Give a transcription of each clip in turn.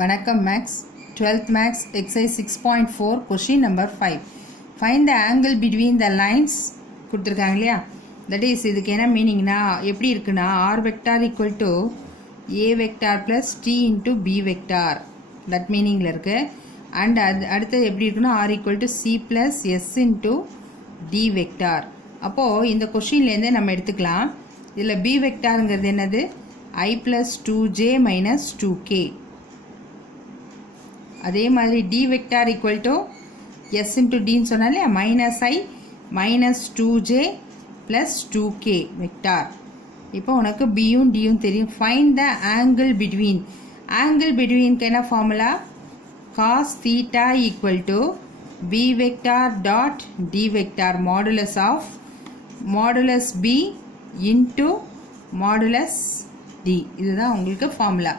வணக்கம் maths 12th maths exercise 6.4 question number 5 find the angle between the lines கொடுத்துருக்காங்க இல்லையா. That is இதுக்கு என்ன மீனிங்னா எப்படி இருக்குன்னா r vector equal to a vector plus t into b vector that மீனிங்கில் இருக்குது. அண்ட் அடுத்தது எப்படி இருக்குன்னா r equal to c plus s into d vector. அப்போது இந்த கொஷின்லேருந்து நம்ம எடுத்துக்கலாம். இதில் பி வெக்டாருங்கிறது என்னது ஐ ப்ளஸ் 2j மைனஸ் 2k. அதே மாதிரி d vector equal to s into டின்னு சொன்னாலே minus i minus 2j plus 2k vector. இப்போ உனக்கு பியும் டியும் தெரியும். Find the angle between. Angle பிட்வீனுக்கு என்ன formula? Cos theta equal to b vector dot d vector modulus of modulus b into modulus d. இதுதான் உங்களுக்கு ஃபார்முலா.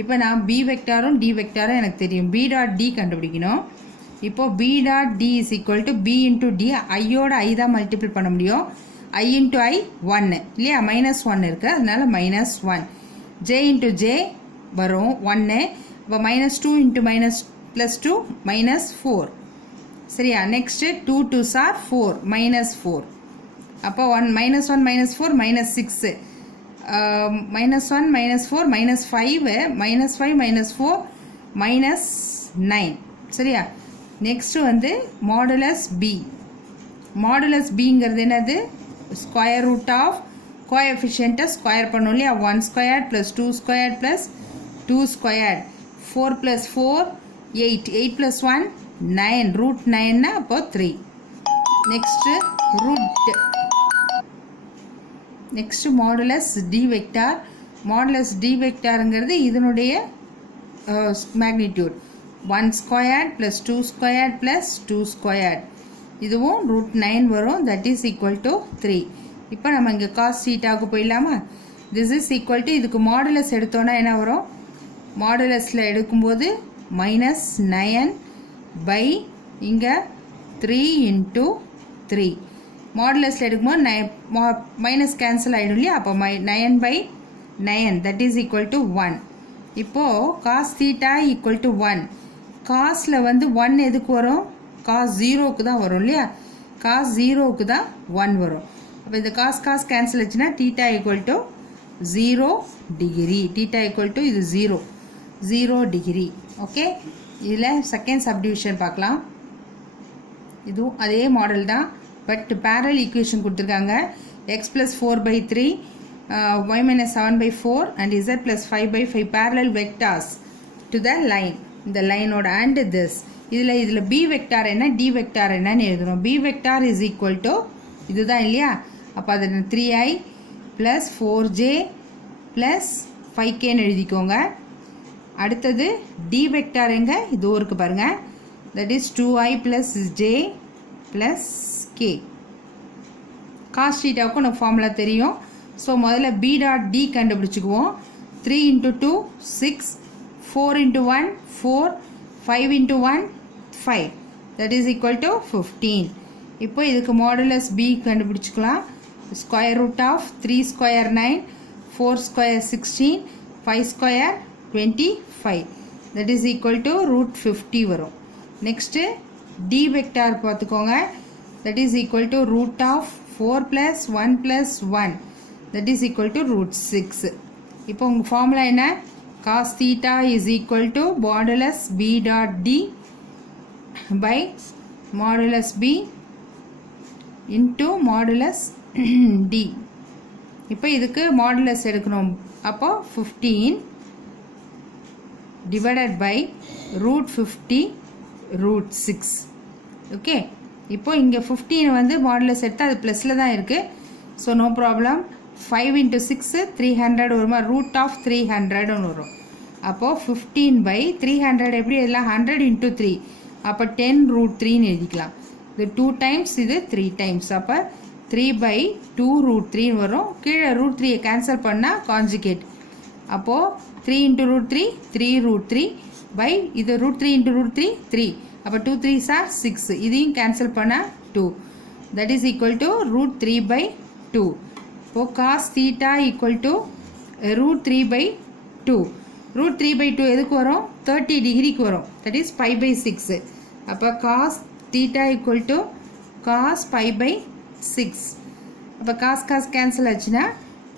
இப்போ நான் பி வெக்டாரும் டி வெக்டாரும் எனக்கு தெரியும். பி டாட் டி கண்டுபிடிக்கணும். இப்போது b dot d is equal to b into d. ஐயோட i தான் மல்டிபிள் பண்ண முடியும். ஐ இன்ட்டு ஐ 1 இல்லையா, மைனஸ் 1 இருக்குது, அதனால மைனஸ் 1. ஜே இன்ட்டு ஜே வரும் 1. இப்போ minus 2 into minus plus 2 minus 4. சரியா? Next 2 2s are 4 minus 4. அப்போ 1 minus 1 minus 4 minus 6. Minus 1 minus 4 minus 5 minus 5 minus 4 minus 9. சரியா? நெக்ஸ்ட்டு வந்து மாடுலஸ் பி. மாடுலஸ் பிங்கிறது என்னது? ஸ்கொயர் ரூட் ஆஃப் கோஎஃபிஷியண்ட்டை ஸ்கொயர் பண்ணோம் இல்லையா. 1 square plus 2 square plus 2 square 4 plus 4 8 8 plus 1 9 root 9னா அப்போ 3. Next root next modulus d vector. Modulus d வெக்டாருங்கிறது இதனுடைய magnitude 1 square plus 2 square plus 2 square. இதுவும் ரூட் 9 வரும். That is equal to 3. இப்போ நம்ம இங்கே காஸ் தீட்டாவுக்கு போயிடலாமா? திஸ் இஸ் ஈக்குவல் டு இதுக்கு மாடுலஸ் எடுத்தோன்னா என்ன வரும்? மாடுலஸில் எடுக்கும்போது மைனஸ் 9 பை இங்கே 3 இன்ட்டு 3. மாடுலஸில் எடுக்கும்போது மைனஸ் கேன்சல் ஆகிடும் இல்லையா. அப்போ 9 by 9 that is equal to 1. இப்போது காஸ் தீட்டா ஈக்குவல் டு 1. காஸில் வந்து 1 எதுக்கு வரும்? காஸ் 0க்கு தான் வரும் இல்லையா. காஸ் 0க்கு தான் 1 வரும். அப்போ இந்த காஸ் கேன்சல் ஆச்சுன்னா theta equal to 0 degree. Theta equal to இது 0 டிகிரி. ஓகே, இதில் செகண்ட் சப்டிவிஷன் பார்க்கலாம். இதுவும் அதே மாடல் தான், பட் பேரல் ஈக்குவேஷன் கொடுத்துருக்காங்க. X plus 4/3 y minus 7/4 and z plus 5/5 parallel vectors to the line. இந்த லைனோட அண்ட் திஸ் இதில் பி வெக்டார் என்ன டி வெக்டார் என்னன்னு எழுதணும். B vector is equal to இதுதான் இல்லையா. அப்போ அது 3i ப்ளஸ் 4j ப்ளஸ் 5kன்னு எழுதிக்கோங்க. அடுத்தது டி வெக்டார் எங்க இதோ இருக்கு பாருங்க. That is 2i plus j plus k. Cos தீட்டாவுக்கு நமக்கு ஃபார்முலா தெரியும். ஸோ முதல்ல பி டாட் டி கண்டுபிடிச்சிக்குவோம். 3 into 2 6 4 into 1 4 5 into 1 5 that is equal to 15. இப்போ இதுக்கு மாடுலஸ் பி கண்டுபிடிச்சிக்கலாம். Square root of 3 square 9 4 square 16 5 square 25 that is equal to root 50 வரும். Next d vector பார்த்துக்கோங்க. that is equal to root of 4 plus 1 plus 1 that is equal to root 6. இப்போ உங்கள் formula என்ன? cos theta is equal to modulus b dot d by modulus b into modulus d. இப்போ இதுக்கு modulus எடுக்கணும். அப்போ 15 divided by root 50 root 6. Okay, இப்போ இங்கே 15 வந்து மாடுலஸ் எடுத்தால் அது ப்ளஸில் தான் இருக்குது. So no problem. 5 இன்ட்டு 6 300 வருமா. ரூட் ஆஃப் 300ன்னு வரும். அப்போது 15 பை 300 எப்படி எல்லாம் 100 இன்ட்டு 3. அப்போ 10 ரூட் 3ன்னு எழுதிக்கலாம். இது 2 டைம்ஸ் இது 3 டைம்ஸ். அப்போ 3 பை 2 ரூட் 3ன்னு வரும். கீழே ரூட் 3யை கேன்சல் பண்ணால் கான்ஜுகேட். அப்போது 3 இன்ட்டு ரூட் 3 3 ரூட் 3 பை இது ரூட் 3 இன்ட்டு ரூட் 3 3. அப்போ 2 3s are 6. இதையும் கேன்சல் பண்ணால் 2 that is equal to root 3/2. இப்போ cos theta equal to root 3/2. Root 3/2 எதுக்கு வரும்? 30 டிகிரிக்கு வரும். That is π/6. அப்போ cos theta equal to cos π/6. அப்போ காஸ் கேன்சல் ஆச்சுன்னா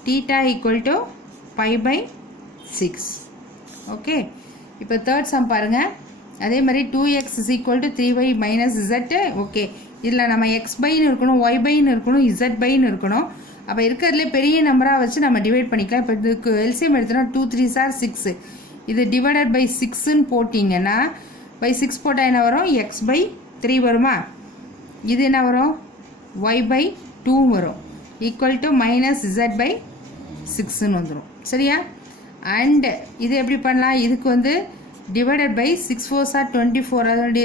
தீட்டா ஈக்குவல் டு π/6. ஓகே, இப்போ தேர்ட் சம் பாருங்கள். அதே மாதிரி 2x is equal to 3y minus z. Okay, இதில் நம்ம x பைன்னு இருக்கணும், y பைன்னு இருக்கணும், z பைன்னு இருக்கணும். அப்போ இருக்கிறதுல பெரிய நம்பராக வச்சு நம்ம டிவைட் பண்ணிக்கலாம். இப்போ இதுக்கு எல்சிஎம் எடுத்தோன்னா 2 3s are 6. இது டிவைடட் பை 6ன்னு போட்டிங்கன்னா பை 6 போட்டால் என்ன வரும்? x/3 வருமா? இது என்ன வரும்? y/2 வரும். ஈக்குவல் டு மைனஸ் z/6ன்னு வந்துடும். சரியா? அண்ட் இது எப்படி பண்ணலாம்? இதுக்கு வந்து டிவைடட் பை 6 4s are 24. அதனுடைய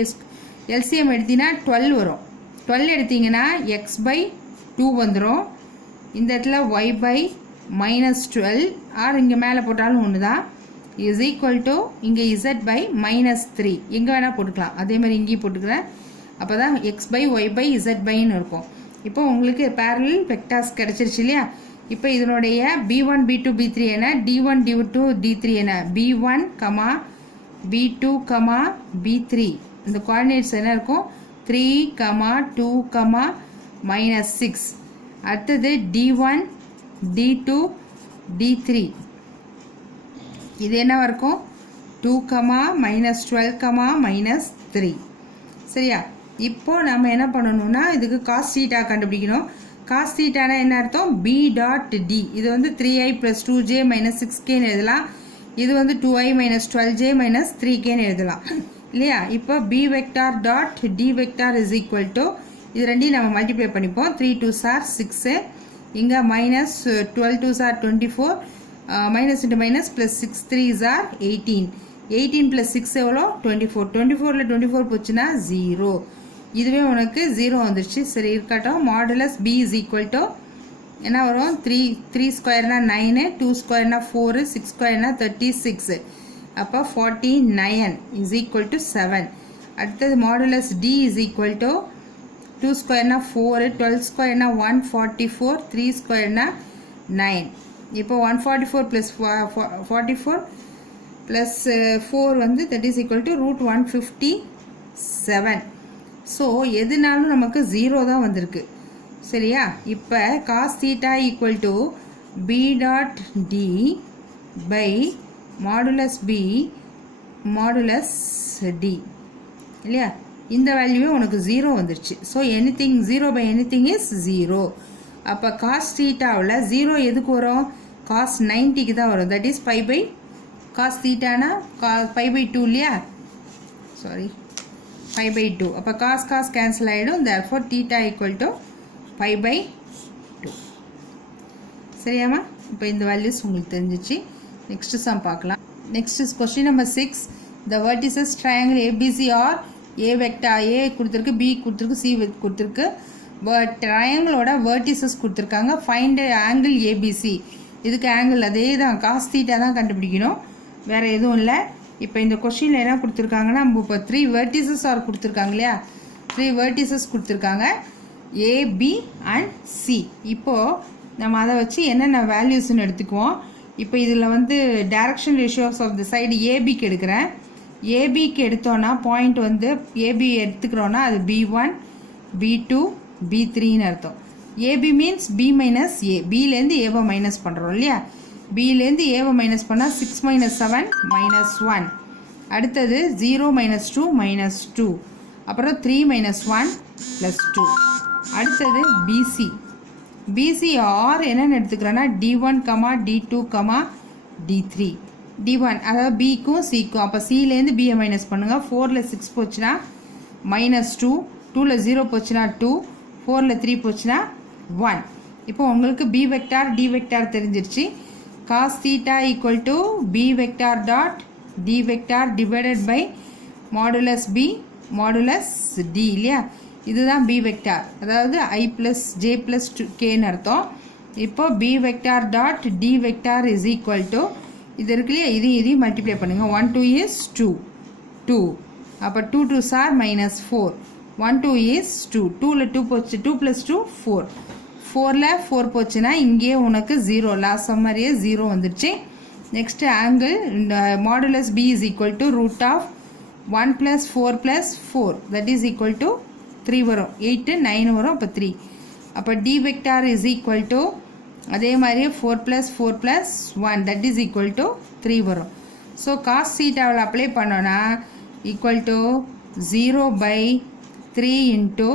எல்சிஎம் எடுத்தீங்கன்னா 12 வரும். 12 எடுத்தீங்கன்னா x/2 வந்துடும். இந்த இடத்துல y/-12 ஆர் இங்கே மேலே போட்டாலும் ஒன்று தான். இஸ் ஈக்குவல் டு இங்கே z/-3 எங்கே வேணால் போட்டுக்கலாம். அதே மாதிரி இங்கேயும் போட்டுக்கிறேன். அப்போ தான் x/y/z/ன்னு இருக்கும். இப்போ உங்களுக்கு பேரலல் வெக்டார்ஸ் கிடச்சிருச்சு இல்லையா? இப்போ இதனுடைய b1 b2 b3 என்ன, d1 d2 d3 என்ன, b1, b2, b3 இந்த கோஆர்டினேட்ஸ் என்ன இருக்கும்? 3, 2, -6. அடுத்தது d1 d2 d3 இது என்னவா இருக்கும்? 2, -12, -3. சரியா? இப்போ நம்ம என்ன பண்ணணும்னா இதுக்கு காஸ் தீட்டா கண்டுபிடிக்கணும். காஸ் தீட்டானா என்ன அர்த்தம்? b dot d. இது வந்து 3i + 2j - 6kன்னு எழுதலாம். இது வந்து 2i - 12j - 3kன்னு எழுதலாம் இல்லையா? இப்போ b vector dot d vector is equal to இது ரெண்டையும் நம்ம மல்டிப்ளை பண்ணிப்போம். 3 2s are 6. இங்கே -12 2s are 24. Minus into minus plus 6 3s are 18. 18 + 6 எவ்வளோ? 24. 24ல் 24 போச்சுன்னா 0. இதுவே உனக்கு 0 வந்துருச்சு. சரி இருக்கட்டும். Modulus b is equal to என்ன வரும்? 3 ஸ்கொயர்னா 9, 2 ஸ்கொயர்னா 4, 6 ஸ்கொயர்னா 36. அப்போ 49 இஸ் ஈக்குவல் டு 7. அடுத்தது modulus d is equal to 2 ஸ்கொயர்னா 4, 12 ஸ்கொயர்னா 144, 3 ஸ்கொயர்னா 9. இப்போ 144 + 44 + 4 வந்து that is equal to √157. So எதுனாலும் நமக்கு 0 தான் வந்திருக்கு. சரியா? இப்போ cos theta equal to b dot d by modulus b modulus d இல்லையா? இந்த வேல்யூவே உனக்கு 0 வந்துருச்சு. So anything 0/anything is 0. அப்போ காஸ் தீட்டாவில் 0 எதுக்கு வரும்? காஸ் 90க்கு தான் வரும். தட் இஸ் காஸ் தீட்டானா π/2 இல்லையா? சாரி π/2. அப்போ காஸ் கேன்சல் ஆகிடும். therefore theta equal to π/2. சரியாம்மா? இப்போ இந்த வேல்யூஸ் உங்களுக்கு தெரிஞ்சிச்சு. நெக்ஸ்ட் சம் பார்க்கலாம். Next is question number 6. the vertices triangle ABC or a vector a கொடுத்துருக்கு, b கொடுத்துருக்கு, c கொடுத்துருக்கு. ட்ரையாங்கிளோட வேர்டிசஸ் கொடுத்துருக்காங்க. Find angle ABC. இதுக்கு ஆங்கிள் அதே தான், காஸ் தீட்டா தான் கண்டுபிடிக்கணும், வேறு எதுவும் இல்லை. இப்போ இந்த கொஷினில் என்ன கொடுத்துருக்காங்கன்னா இப்போ 3 வேர்டிசஸ் ஆர் கொடுத்துருக்காங்க இல்லையா? 3 வேர்டிசஸ் கொடுத்துருக்காங்க ஏ, பி அண்ட் சி. இப்போது நம்ம அதை வச்சு என்னென்ன வேல்யூஸ்ன்னு எடுத்துக்குவோம். இப்போ இதில் வந்து direction ratios of the side ஏபிக்கு எடுக்கிறேன். ஏபிக்கு எடுத்தோன்னா பாயிண்ட் வந்து ஏபி எடுத்துக்கிறோன்னா அது b1 b2 b3ன்னு அர்த்தம். ஏபி மீன்ஸ் b மைனஸ் ஏ. பிலேருந்து ஏவை மைனஸ் பண்ணுறோம் இல்லையா? பிலேருந்து ஏவை மைனஸ் பண்ணால் 6 - 7 -1. அடுத்தது 0 - 2 -2. அப்புறம் 3 - 1 + 2. அடுத்தது பிசி. பிசி ஆர் என்னென்னு எடுத்துக்கிறோன்னா d1, d2, d3. d1 அதாவது பிக்கும் சிக்கும். அப்போ சிலேருந்து பியை மைனஸ் பண்ணுங்கள். 4ல் 6 போச்சுன்னா -2, 2ல் 0 போச்சுன்னா 2, 4ல் 3 போச்சுன்னா 1. இப்போ உங்களுக்கு b வெக்டார் d வெக்டார் தெரிஞ்சிருச்சு. cos theta equal to b vector dot d vector divided by modulus b modulus d இல்லையா? இதுதான் b வெக்டார், அதாவது i plus j plus k ன்னு அர்த்தம். இப்போ b vector dot d vector is equal to இது இருக்கு இல்லையா? இதையும் மல்டிப்ளை பண்ணுங்க. 1 2 is 2 2. அப்போ 2 2s are -4. 1 2 is 2. 2ல் 2 போச்சு, 2 + 2 4. 4ல் 4 போச்சுன்னா இங்கே உனக்கு 0, லாஸ்ட் மாதிரியே 0 வந்துடுச்சு. Next angle modulus B is equal to root of 1 plus 4 plus 4 that is equal to 3 வரும் 8 9 வரும் அப்போ 3 அப்போ D vector is equal to அதே மாதிரி 4 plus 4 plus 1 that is equal to 3 வரும். ஸோ cos thetaவில் அப்ளை பண்ணோன்னா equal to 0 by 3 into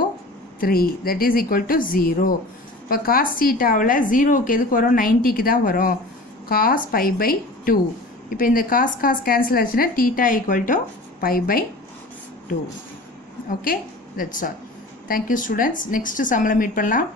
3 that is equal to 0. இப்போ cos thetaவில் 0க்கு எதுக்கு வரும் 90க்கு தான் வரும் cos pi by 2. இப்போ இந்த cos cancel ஆச்சுன்னா theta equal to pi by 2. Okay, that's all. Thank you students. Next sumல meet பண்ணலாம்.